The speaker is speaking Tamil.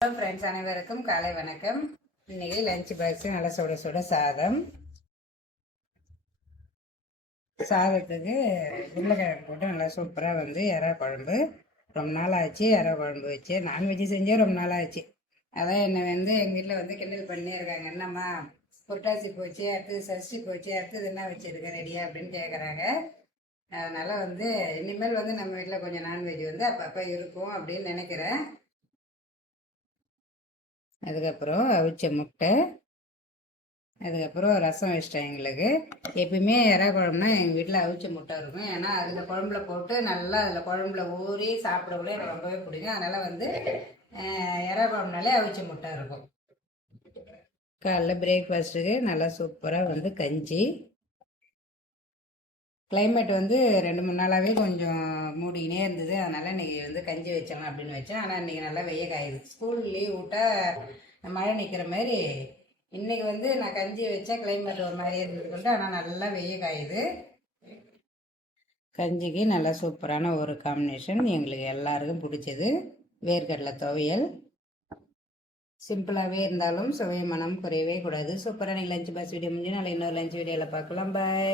ஹலோ ஃப்ரெண்ட்ஸ், அனைவருக்கும் காலை வணக்கம். இன்னைக்கு லஞ்ச் பாக்ஸு நல்லா சுட சுட சாதம். சாதத்துக்கு உருளைக்கிழங்கு போட்டு நல்லா சூப்பராக எறா குழம்பு. ரொம்ப நாள் ஆச்சு எறா குழம்பு வச்சு. நான்வெஜ் செஞ்சே ரொம்ப நாள் ஆச்சு. அதான் என்னை எங்கள் வீட்டில் கிண்டல் பண்ணே இருக்காங்க. என்னம்மா புரட்டாசி போச்சு, அடுத்தது சஷ்டி போச்சு, அடுத்தது என்ன வச்சுருக்க ரெடியா அப்படின்னு கேட்குறாங்க. அதனால் இனிமேல் நம்ம வீட்டில் கொஞ்சம் நான்வெஜ் அப்பப்போ இருக்கும் அப்படின்னு நினைக்கிறேன். அதுக்கப்புறம் அவிச்ச முட்டை, அதுக்கப்புறம் ரசம் வச்சிட்டேன். எங்களுக்கு எப்பயுமே எறா குழம்புனா எங்கள் வீட்டில் அவிச்ச முட்டை இருக்கும். ஏன்னா அதில் குழம்புல போட்டு நல்லா அதில் குழம்புல ஊறி சாப்பிடக்குள்ள எனக்கு ரொம்பவே பிடிக்கும். அதனால் எறா குழம்புனாலே அவிச்ச முட்டை இருக்கும். காலைல பிரேக்ஃபாஸ்ட்டுக்கு நல்லா சூப்பராக கஞ்சி. கிளைமேட் 2-3 நாளாகவே கொஞ்சம் மூடிக்கினே இருந்தது. அதனால் இன்றைக்கி கஞ்சி வச்சலாம் அப்படின்னு வச்சேன். ஆனால் இன்றைக்கி நல்லா வெய்ய காயுது. ஸ்கூல் லீவ் விட்டால் மழை நிற்கிற மாதிரி இன்றைக்கி நான் கஞ்சி வச்சேன். கிளைமேட் ஒரு மாதிரி இருந்ததுக்கொண்டு ஆனால் நல்லா வெய்ய காயுது. கஞ்சிக்கு நல்லா சூப்பரான ஒரு காம்பினேஷன். எங்களுக்கு எல்லாருக்கும் பிடிச்சது வேர்க்கடலை துவையல். சிம்பிளாகவே இருந்தாலும் சுவை மனம் குறையவே கூடாது. சூப்பராக நீங்கள் லஞ்ச் பாக்ஸ் வீடியோ முடிஞ்சு நாளைக்கு இன்னொரு லஞ்ச் வீடியோவில் பார்க்கலாம். பாய்.